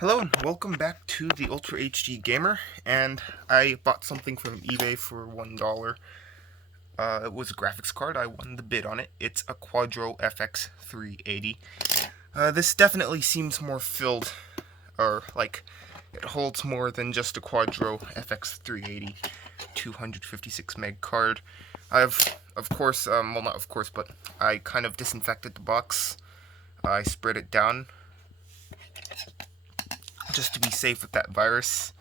Hello and welcome back to the Ultra HD Gamer, and I bought something from eBay for $1. It was a graphics card. I won the bid on it. It's a Quadro FX 380. This definitely seems more filled, or like it holds more than just a Quadro FX 380 256 meg card. I've, of course, well not of course, but I kind of disinfected the box. I sprayed it down just to be safe with that virus.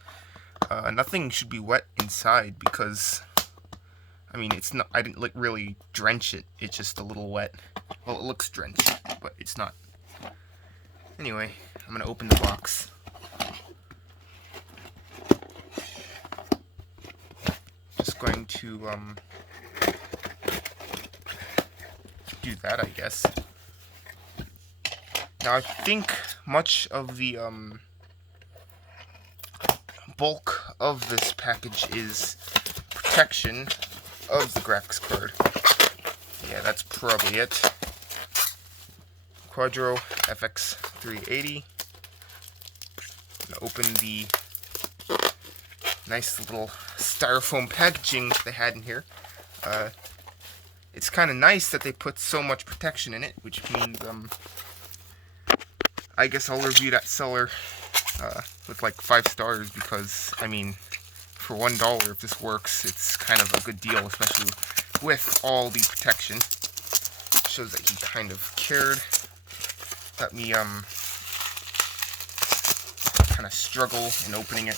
Nothing should be wet inside because, I mean, it's not. I didn't really drench it. It's just a little wet. Well, it looks drenched, but it's not. Anyway, I'm gonna open the box. Just going to do that, I guess. Now I think much of the bulk of this package is protection of the graphics card. Yeah, that's probably it. Quadro FX 380. I'm gonna open the nice little styrofoam packaging they had in here. It's kind of nice that they put so much protection in it, which means I guess I'll review that seller with like 5 stars because, I mean, for $1, if this works, it's kind of a good deal, especially with all the protection. Shows that he kind of cared. Let me kind of struggle in opening it.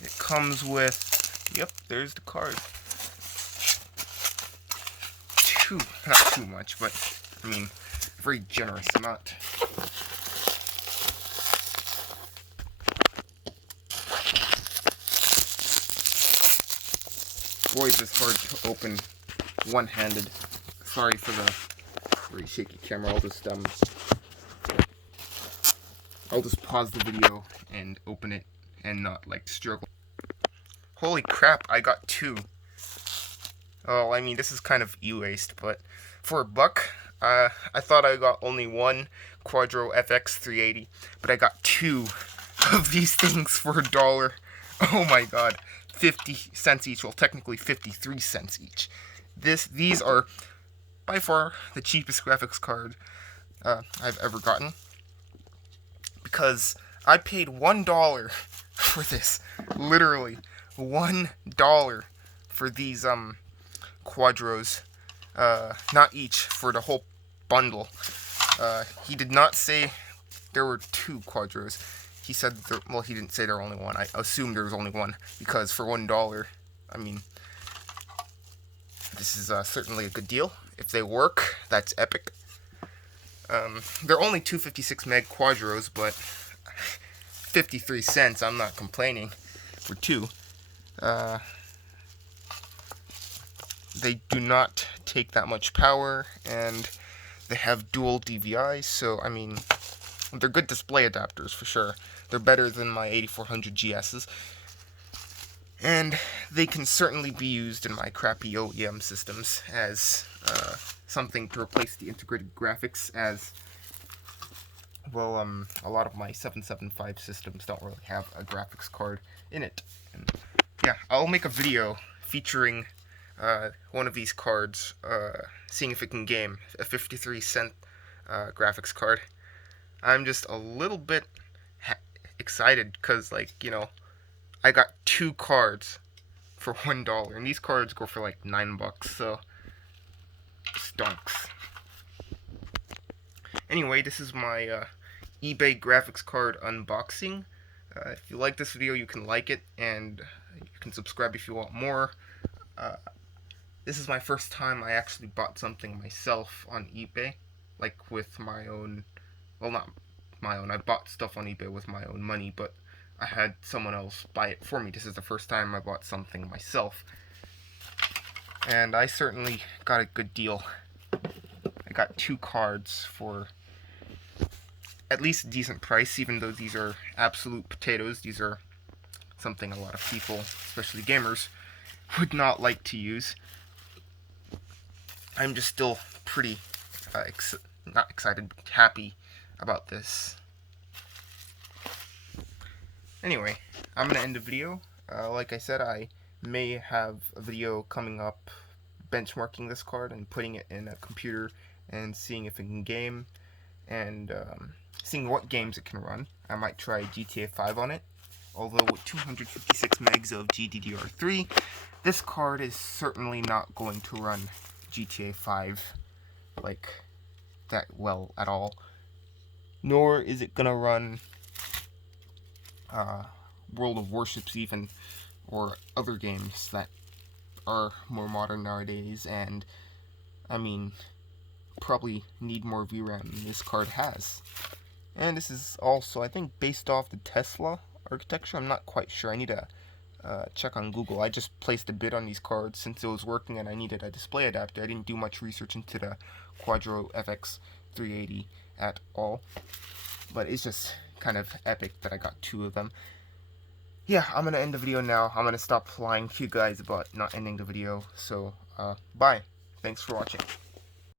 It comes with, yep, there's the card. Not too much, but I mean, very generous amount. Boy, is this hard to open one-handed. Sorry for the very shaky camera. I'll just pause the video and open it and not like struggle. Holy crap! I got 2. Oh, I mean, this is kind of e-waste, but for $1, I thought I got only one Quadro FX 380, but I got 2 of these things for $1. Oh my god, 50 cents each. Well, technically 53 cents each. These are by far the cheapest graphics card I've ever gotten, because I paid $1 for this. Literally $1 for these Quadros, not each, for the whole bundle. He did not say there were 2 Quadros. He said, well, he didn't say there were only one. I assumed there was only one, because for $1, I mean, this is certainly a good deal. If they work, that's epic. They're only 256 meg Quadros, but 53 cents, I'm not complaining for 2. They do not take that much power, and they have dual DVI, so, I mean, they're good display adapters for sure. They're better than my 8400 GS's. And they can certainly be used in my crappy OEM systems as something to replace the integrated graphics, as, well, a lot of my 775 systems don't really have a graphics card in it. And yeah, I'll make a video featuring one of these cards, seeing if it can game a 53-cent graphics card. I'm just a little bit excited because, like, you know, I got 2 cards for $1, and these cards go for like $9, so stonks. Anyway, this is my eBay graphics card unboxing. If you like this video, you can like it, and you can subscribe if you want more. This is my first time I actually bought something myself on eBay, like with my own, well, not my own, I bought stuff on eBay with my own money, but I had someone else buy it for me. This is the first time I bought something myself, and I certainly got a good deal. I got 2 cards for at least a decent price, even though these are absolute potatoes. These are something a lot of people, especially gamers, would not like to use. I'm just still pretty not excited, but happy about this. Anyway, I'm gonna end the video. Like I said, I may have a video coming up benchmarking this card and putting it in a computer and seeing if it can game and seeing what games it can run. I might try GTA 5 on it. Although with 256 megs of GDDR3, this card is certainly not going to run GTA 5 like that well at all. Nor is it gonna run World of Warships even, or other games that are more modern nowadays, and I mean, probably need more VRAM than this card has. And this is also, I think, based off the Tesla architecture. I'm not quite sure. I need to check on Google. I just placed a bid on these cards since it was working and I needed a display adapter. I didn't do much research into the Quadro FX 380 at all, but it's just kind of epic that I got 2 of them. Yeah, I'm gonna end the video now. I'm gonna stop lying to you guys about not ending the video. So, bye. Thanks for watching.